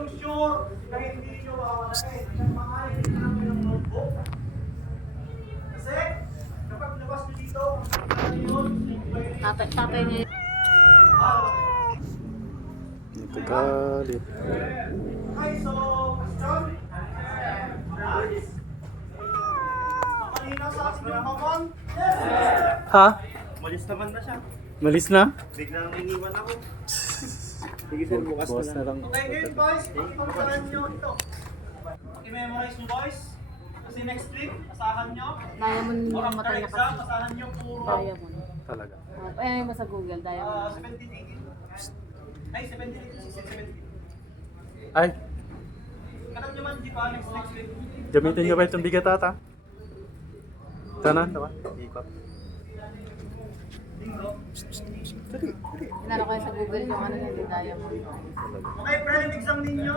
Siguro sure na hindi nyo mawalain. Ang pangalan nyo lang ng notebook. Kasi, kapag labas nyo dito, ang yun, Tatay niya. Nagkagalit. Okay, so, question? Kanina sa atin yung common? Ha? Malis naman na siya. Malis na? Biglang iniwan ako. Sige sir, bukas na lang. Okay, ngayon boys, pakipagsalan nyo ito. I-memorize nyo boys. Kasi next week, asahan nyo. Diamond Or yung after matay na exam, kasi. asahan nyo puro Diamond. Talaga. Ayan mo sa Google, Diamond. 17, 18. Ay, 17, 18, 16, 17. Ay, Kanan nyo man, di ba, next week. gamitin nyo ba itong bigat ata? Sana, diba? Ikot. Bingo. Inano kayo sa Google yung ano yung Diamond. Okay, prelim exam ninyo.